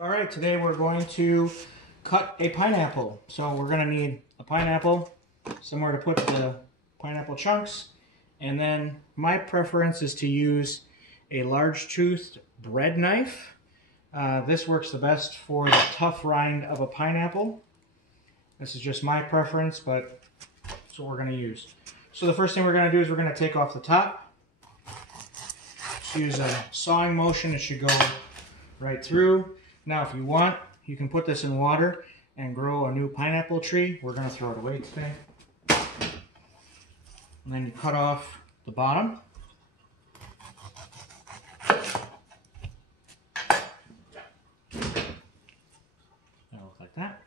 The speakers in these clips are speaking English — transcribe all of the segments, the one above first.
All right, today we're going to cut a pineapple. So we're going to need a pineapple, somewhere to put the pineapple chunks, and then my preference is to use a large-toothed bread knife. This works the best for the tough rind of a pineapple. This is just my preference, but that's what we're going to use. So the first thing we're going to do is we're going to take off the top. Just use a sawing motion. It should go right through. Now, if you want, you can put this in water and grow a new pineapple tree. We're going to throw it away today. And then you cut off the bottom. That'll look like that.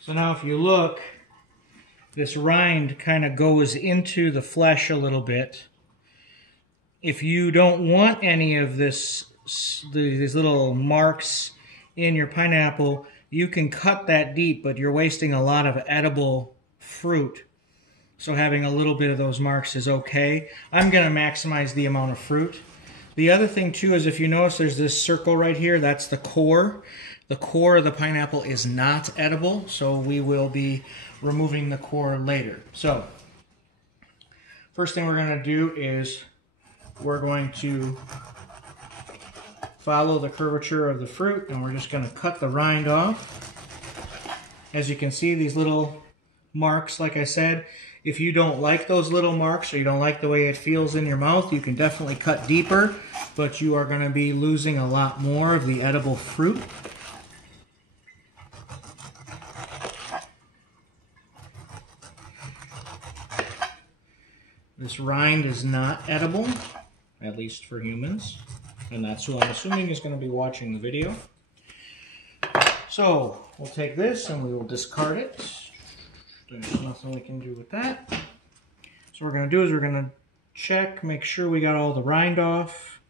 So now if you look, this rind kind of goes into the flesh a little bit. If you don't want any of these little marks in your pineapple, you can cut that deep, but you're wasting a lot of edible fruit. So having a little bit of those marks is okay. I'm going to maximize the amount of fruit. The other thing too is if you notice there's this circle right here, that's the core. The core of the pineapple is not edible, so we will be removing the core later. So first thing we're going to do is we're going to follow the curvature of the fruit, and we're just going to cut the rind off. As you can see, these little marks, like I said, if you don't like those little marks or you don't like the way it feels in your mouth, you can definitely cut deeper, but you are going to be losing a lot more of the edible fruit. This rind is not edible, at least for humans, and that's who I'm assuming is going to be watching the video. So we'll take this and we will discard it. There's nothing we can do with that. So what we're going to do is we're going to check, make sure we got all the rind off,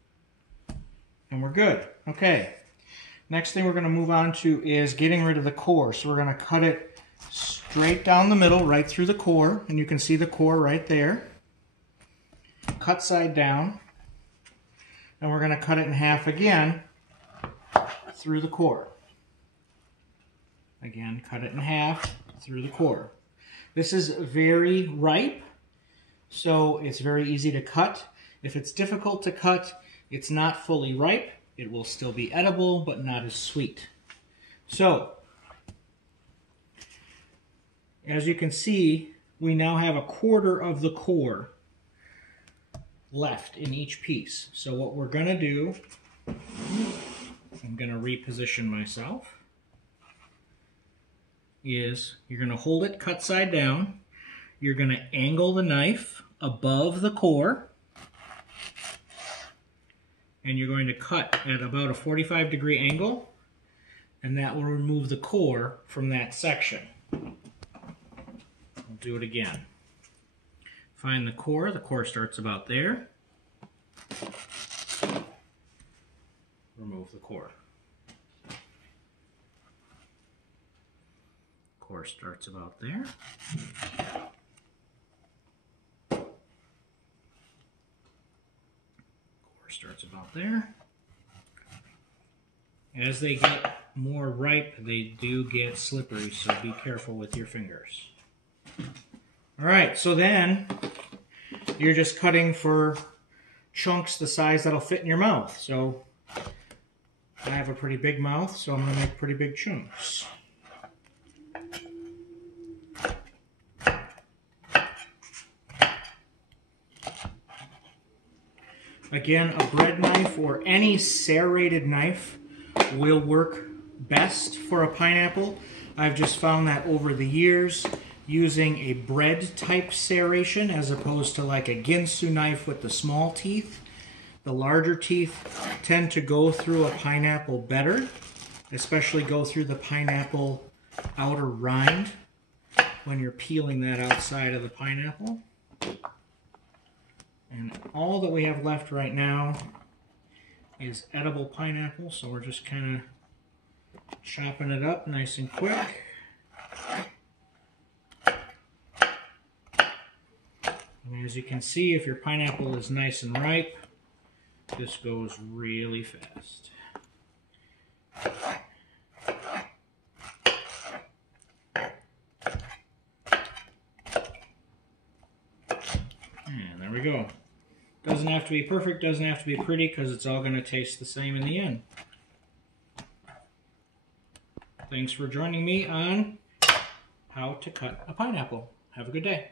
and we're good. Okay. Next thing we're going to move on to is getting rid of the core. So we're going to cut it straight down the middle, right through the core, and you can see the core right there. Cut side down. And we're going to cut it in half again through the core. Again, cut it in half through the core. This is very ripe, so it's very easy to cut. If it's difficult to cut, it's not fully ripe. It will still be edible, but not as sweet. So, as you can see, we now have a quarter of the core left in each piece. So what we're going to do, I'm going to reposition myself, is you're going to hold it cut side down. You're going to angle the knife above the core, and you're going to cut at about a 45-degree angle, and that will remove the core from that section. I'll do it again. Find the core starts about there. Remove the core. Core starts about there. Core starts about there. As they get more ripe, they do get slippery, so be careful with your fingers. Alright, so then you're just cutting for chunks the size that'll fit in your mouth. So I have a pretty big mouth, so I'm going to make pretty big chunks. Again, a bread knife or any serrated knife will work best for a pineapple. I've just found that over the years, using a bread type serration as opposed to like a Ginsu knife with the small teeth. The larger teeth tend to go through a pineapple better, especially go through the pineapple outer rind when you're peeling that outside of the pineapple. And all that we have left right now is edible pineapple, so we're just kind of chopping it up nice and quick. And as you can see, if your pineapple is nice and ripe, this goes really fast. There we go. Doesn't have to be perfect, doesn't have to be pretty, because it's all going to taste the same in the end. Thanks for joining me on how to cut a pineapple. Have a good day.